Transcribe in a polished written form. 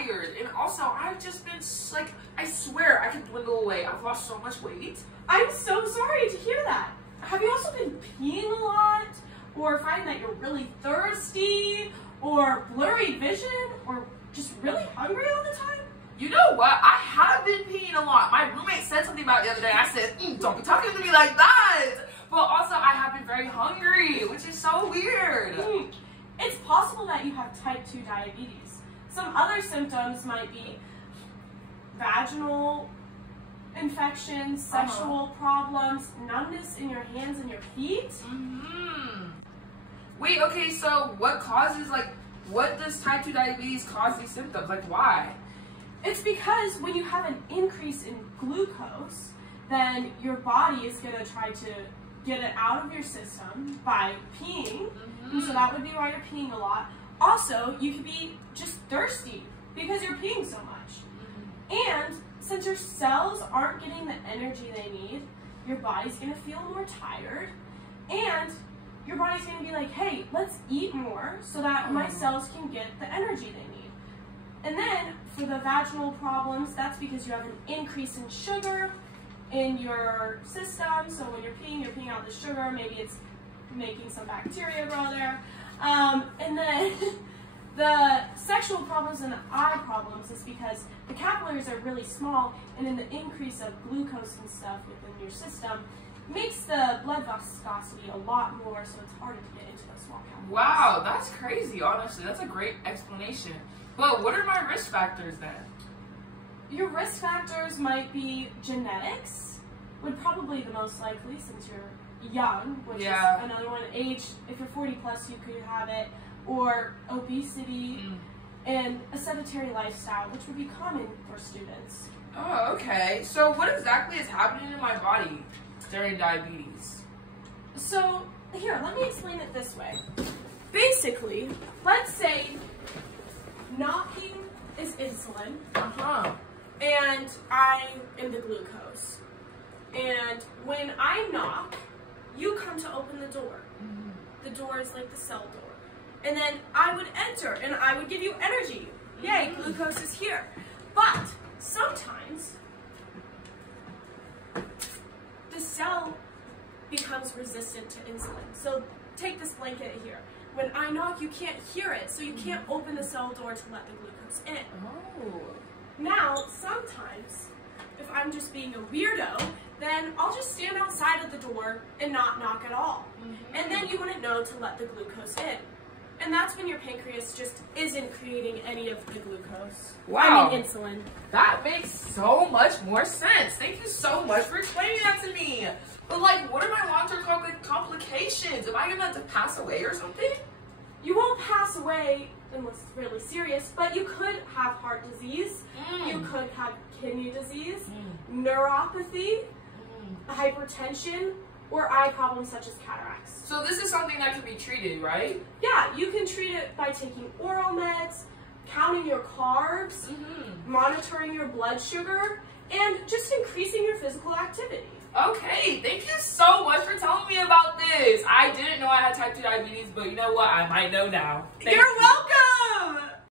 tired. And also, I've just been like, I swear I can dwindle away. I've lost so much weight. I'm so sorry to hear that. Have you also been peeing a lot? Or find that you're really thirsty? Or blurry vision? Or just really hungry all the time? You know what? I have been peeing a lot. My roommate said something about it the other day. I said, don't be talking to me like that. But also, I have been very hungry, which is so weird. It's possible that you have type 2 diabetes. Some other symptoms might be vaginal infections, sexual problems, numbness in your hands and your feet. Wait, okay, so what does type 2 diabetes cause these symptoms? Like, why? It's because when you have an increase in glucose, then your body is going to try to get it out of your system by peeing. And so that would be why you're peeing a lot. Also, you could be just thirsty because you're peeing so much. And since your cells aren't getting the energy they need, your body's going to feel more tired. And your body's going to be like, hey, let's eat more so that my cells can get the energy they need. And then for the vaginal problems, that's because you have an increase in sugar in your system. So when you're peeing out the sugar. Maybe it's making some bacteria grow there. And then the sexual problems and the eye problems is because the capillaries are really small, and then the increase of glucose and stuff within your system makes the blood viscosity a lot more, so it's harder to get into those small capillaries. Wow, that's crazy, honestly. That's a great explanation. But what are my risk factors then? Your risk factors might be genetics, would probably be the most likely since you're young, which is another one. Age, if you're 40 plus, you could have it, or obesity, and a sedentary lifestyle, which would be common for students. Oh, okay. So what exactly is happening in my body during diabetes? So, here, let me explain it this way. Basically, let's say knocking is insulin, and I am the glucose. And when I knock, you come to open the door. The door is like the cell door. And then I would enter, and I would give you energy. Yay, glucose is here. But sometimes the cell becomes resistant to insulin. So take this blanket here. When I knock, you can't hear it, so you can't open the cell door to let the glucose in. Now, sometimes, if I'm just being a weirdo, then I'll just stand outside of the door and not knock at all. And then you wouldn't know to let the glucose in. And that's when your pancreas just isn't creating any of the glucose. Wow. I mean insulin. That makes so much more sense. Thank you so much for explaining that to me. But like, what are my long-term complications? Am I gonna have to pass away or something? You won't pass away unless it's really serious, but you could have heart disease. You could have kidney disease, neuropathy, hypertension, or eye problems such as cataracts. So this is something that can be treated, right? Yeah, you can treat it by taking oral meds, counting your carbs, monitoring your blood sugar, and just increasing your physical activity. Okay, thank you so much for telling me about this. I didn't know I had type 2 diabetes, but you know what? I might know now. You're welcome.